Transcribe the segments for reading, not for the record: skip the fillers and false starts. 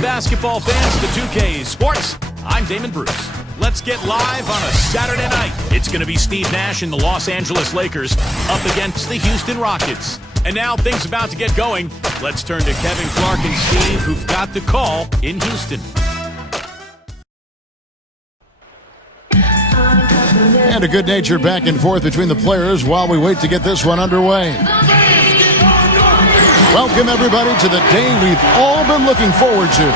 Welcome, basketball fans, to 2K Sports. I'm Damon Bruce. Let's get live on a Saturday night. It's going to be Steve Nash and the Los Angeles Lakers up against the Houston Rockets. And now things about to get going. Let's turn to Kevin Clark and Steve, who've got the call in Houston. And a good-natured back and forth between the players while we wait to get this one underway. Welcome, everybody, to the day we've all been looking forward to.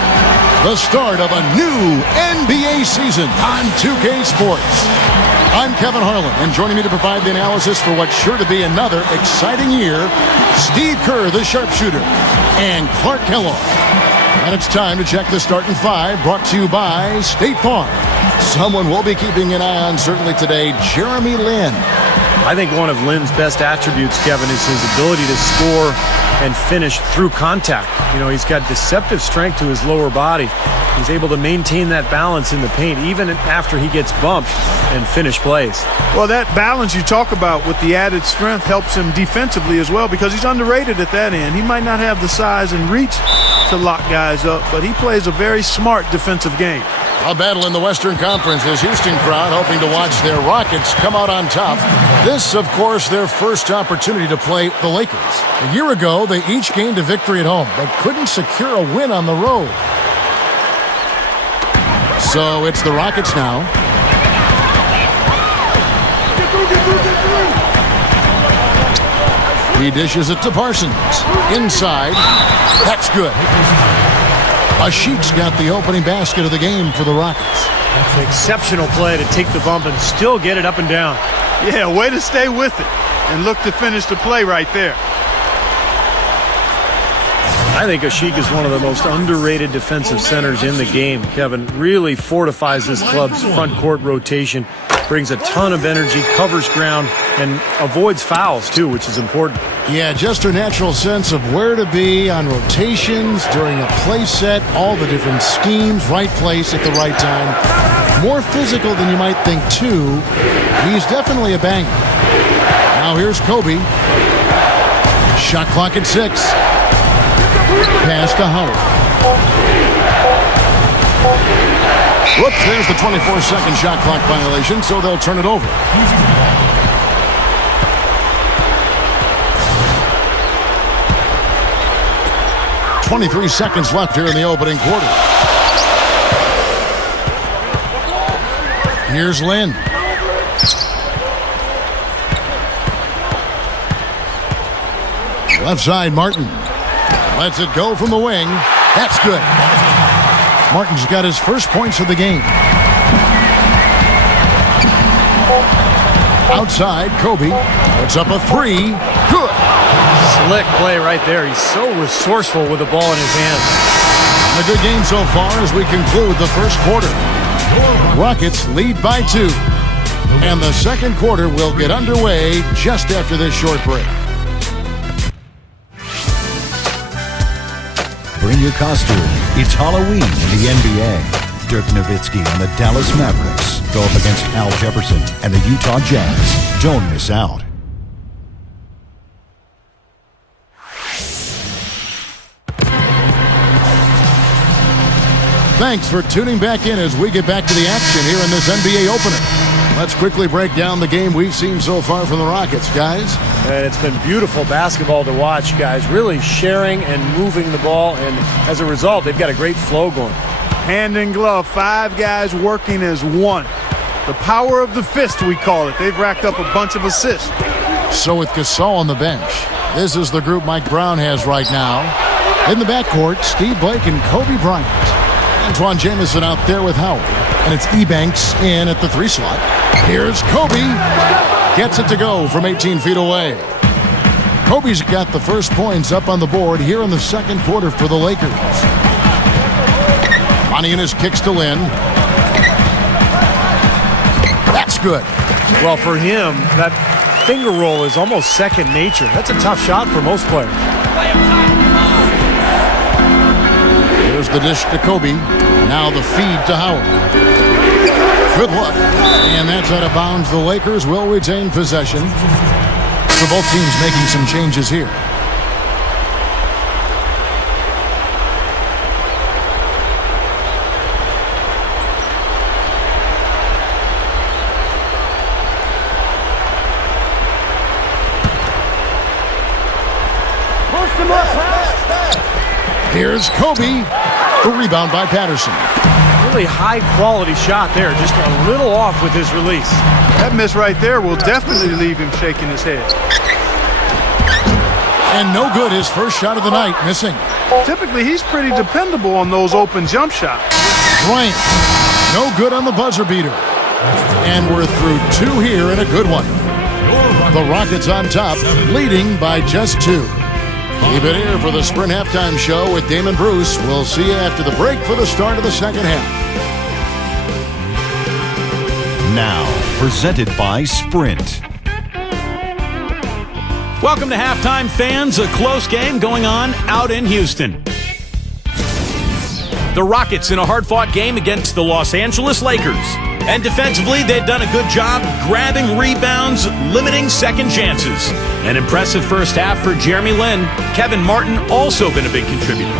The start of a new NBA season on 2K Sports. I'm Kevin Harlan, and joining me to provide the analysis for what's sure to be another exciting year, Steve Kerr, the sharpshooter, and Clark Kellogg. And it's time to check the starting five, brought to you by State Farm. Someone we'll be keeping an eye on certainly today, Jeremy Lin. I think one of Lin's best attributes, Kevin, is his ability to score and finish through contact. You know, he's got deceptive strength to his lower body. He's able to maintain that balance in the paint even after he gets bumped and finish plays. Well, that balance you talk about with the added strength helps him defensively as well, because he's underrated at that end. He might not have the size and reach to lock guys up, but he plays a very smart defensive game. A battle in the Western Conference as Houston crowd hoping to watch their Rockets come out on top. This, of course, their first opportunity to play the Lakers. A year ago, they each gained a victory at home, but couldn't secure a win on the road. So it's the Rockets now. He dishes it to Parsons. Inside. That's good. Asik's got the opening basket of the game for the Rockets. That's an exceptional play to take the bump and still get it up and down. Yeah, way to stay with it and look to finish the play right there. I think Asik is one of the most underrated defensive centers in the game. Kevin really fortifies this club's front court rotation, brings a ton of energy, covers ground, and avoids fouls too, which is important. Yeah, just her natural sense of where to be on rotations, during a play set, all the different schemes, right place at the right time. More physical than you might think, too. He's definitely a banger. Now here's Kobe. Shot clock at 6. Pass to Howard. Whoops, there's the 24-second shot clock violation, so they'll turn it over. "23 seconds left here in the opening quarter. Here's Lin. Left side, Martin. Lets it go from the wing. That's good. Martin's got his first points of the game. Outside, Kobe. Puts up a 3. Good. Slick play right there. He's so resourceful with the ball in his hands. A good game so far as we conclude the first quarter. Rockets lead by 2. And the second quarter will get underway just after this short break. Bring your costume. It's Halloween in the NBA. Dirk Nowitzki and the Dallas Mavericks go up against Al Jefferson and the Utah Jazz. Don't miss out. Thanks for tuning back in as we get back to the action here in this NBA opener. Let's quickly break down the game we've seen so far from the Rockets, guys. And it's been beautiful basketball to watch, guys. Really sharing and moving the ball, and as a result, they've got a great flow going. Hand in glove, 5 guys working as one. The power of the fist, we call it. They've racked up a bunch of assists. So with Gasol on the bench, this is the group Mike Brown has right now. In the backcourt, Steve Blake and Kobe Bryant. Antoine Jamison out there with Howard. And it's Ebanks in at the 3 slot. Here's Kobe. Gets it to go from 18 feet away. Kobe's got the first points up on the board here in the second quarter for the Lakers. Manianis kicks to Lin. That's good. Well, for him, that finger roll is almost second nature. That's a tough shot for most players. Here's the dish to Kobe. Now the feed to Howard. Good luck. And that's out of bounds. The Lakers will retain possession. So both teams making some changes here. Here's Kobe. The rebound by Patterson. Really high-quality shot there, just a little off with his release. That miss right there will definitely leave him shaking his head. And no good, his first shot of the night, missing. Typically, he's pretty dependable on those open jump shots. Bryant, no good on the buzzer beater. And we're through two here and a good one. The Rockets on top, leading by just 2. Keep it here for the Sprint Halftime Show with Damon Bruce. We'll see you after the break for the start of the second half. Now, presented by Sprint. Welcome to halftime, fans. A close game going on out in Houston. The Rockets in a hard-fought game against the Los Angeles Lakers. And defensively, they've done a good job grabbing rebounds, limiting second chances. An impressive first half for Jeremy Lin. Kevin Martin also been a big contributor.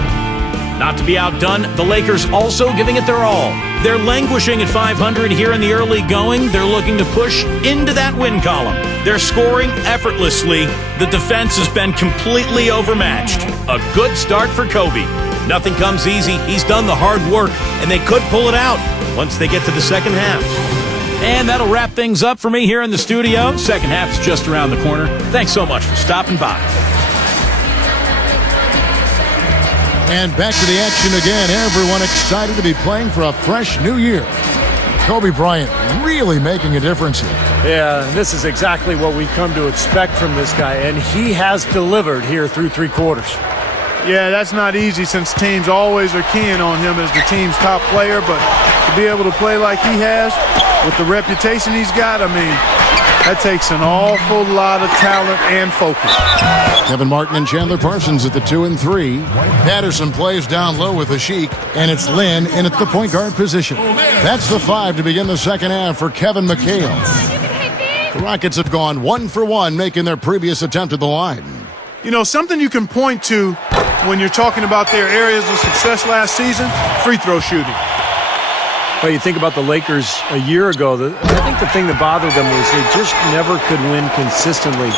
Not to be outdone, the Lakers also giving it their all. They're languishing at 500 here in the early going. They're looking to push into that win column. They're scoring effortlessly. The defense has been completely overmatched. A good start for Kobe. Nothing comes easy. He's done the hard work, and they could pull it out once they get to the second half. And that'll wrap things up for me here in the studio. Second half is just around the corner. Thanks so much for stopping by. And back to the action again. Everyone excited to be playing for a fresh new year. Kobe Bryant really making a difference here. Yeah, this is exactly what we've come to expect from this guy, and he has delivered here through 3 quarters. Yeah, that's not easy since teams always are keying on him as the team's top player, but to be able to play like he has with the reputation he's got, I mean, that takes an awful lot of talent and focus. Kevin Martin and Chandler Parsons at the 2 and 3. Patterson plays down low with Asik, and it's Lin in at the point guard position. That's the 5 to begin the second half for Kevin McHale. The Rockets have gone 1 for 1, making their previous attempt at the line. You know, something you can point to when you're talking about their areas of success last season, free throw shooting. Well, you think about the Lakers a year ago, I think the thing that bothered them was they just never could win consistently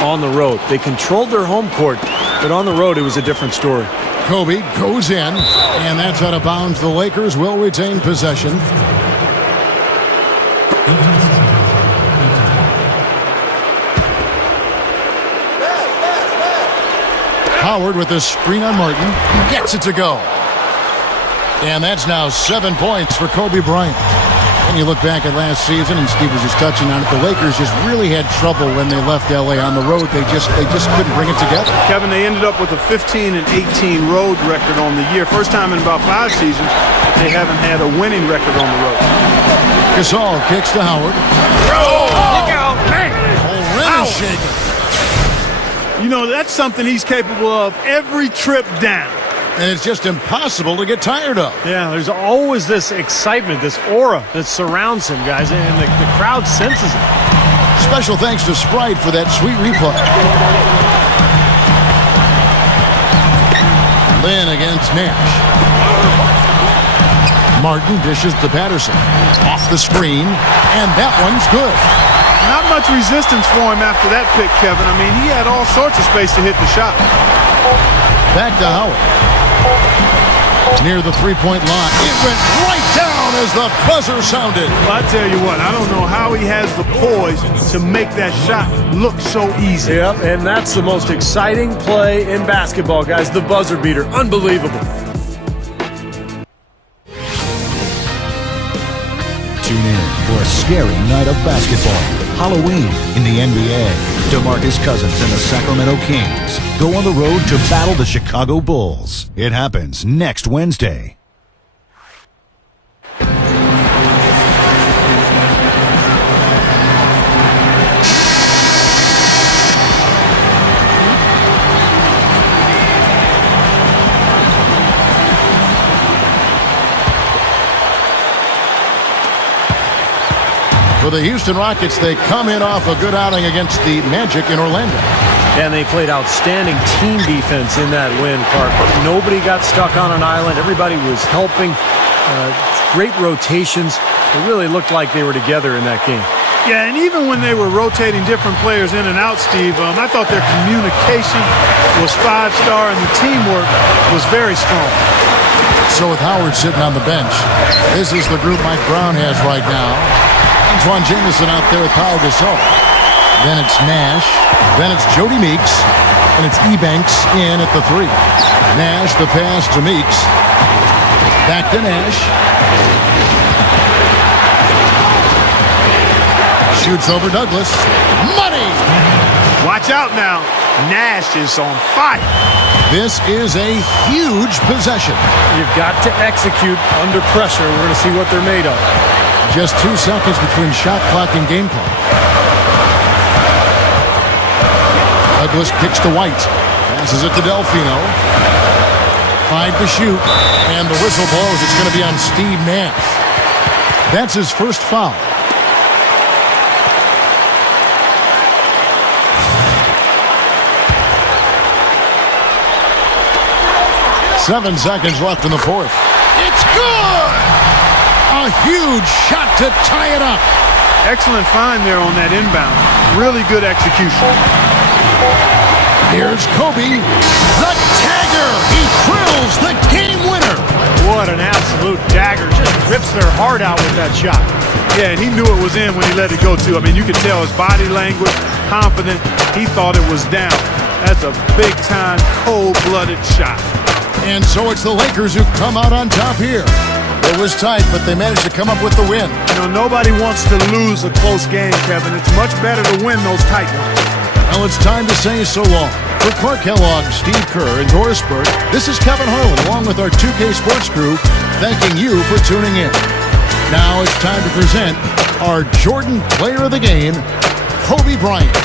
on the road. They controlled their home court, but on the road it was a different story. Kobe goes in, and that's out of bounds. The Lakers will retain possession. Howard with a screen on Martin. Gets it to go. And that's now 7 points for Kobe Bryant. And you look back at last season, and Steve was just touching on it, the Lakers just really had trouble when they left L.A. on the road. They just couldn't bring it together. Kevin, they ended up with a 15 and 18 road record on the year. First time in about 5 seasons that they haven't had a winning record on the road. Gasol kicks to Howard. Look out, man! Already shaking. You know, that's something he's capable of every trip down. And it's just impossible to get tired of. Yeah, there's always this excitement, this aura that surrounds him, guys, and the crowd senses it. Special thanks to Sprite for that sweet replay. Lin against Nash. Martin dishes to Patterson. Off the screen, and that one's good. Not much resistance for him after that pick, Kevin. I mean, he had all sorts of space to hit the shot. Back to Howard. Near the three-point line. It went right down as the buzzer sounded. Well, I tell you what, I don't know how he has the poise to make that shot look so easy. Yep, and that's the most exciting play in basketball, guys. The buzzer beater. Unbelievable. Tune in for a scary night of basketball. Halloween in the NBA. DeMarcus Cousins and the Sacramento Kings go on the road to battle the Chicago Bulls. It happens next Wednesday. For the Houston Rockets, they come in off a good outing against the Magic in Orlando. And they played outstanding team defense in that win, Clark. Nobody got stuck on an island. Everybody was helping. Great rotations. It really looked like they were together in that game. Yeah, and even when they were rotating different players in and out, Steve, I thought their communication was 5-star and the teamwork was very strong. So with Howard sitting on the bench, this is the group Mike Brown has right now. Antoine Jamison out there with Pau Gasol. Then it's Nash. Then it's Jody Meeks. And it's Ebanks in at the 3. Nash, the pass to Meeks. Back to Nash. Shoots over Douglas. Money! Watch out now. Nash is on fire. This is a huge possession. You've got to execute under pressure. We're going to see what they're made of. Just 2 seconds between shot clock and game clock. Douglas kicks to White. Passes it to Delfino. 5 to shoot. And the whistle blows. It's going to be on Steve Nash. That's his first foul. 7 seconds left in the 4th. It's good! A huge shot to tie it up. Excellent find there on that inbound. Really good execution. Here's Kobe, the tagger. He drills the game winner. What an absolute dagger. Just rips their heart out with that shot. Yeah, and he knew it was in when he let it go, too. I mean, you could tell his body language, confident. He thought it was down. That's a big-time, cold-blooded shot. And so it's the Lakers who come out on top here. It was tight, but they managed to come up with the win. You know, nobody wants to lose a close game, Kevin. It's much better to win those tight ones. Well, it's time to say so long. For Clark Kellogg, Steve Kerr, and Doris Burke, this is Kevin Harlan, along with our 2K Sports crew, thanking you for tuning in. Now it's time to present our Jordan Player of the Game, Kobe Bryant.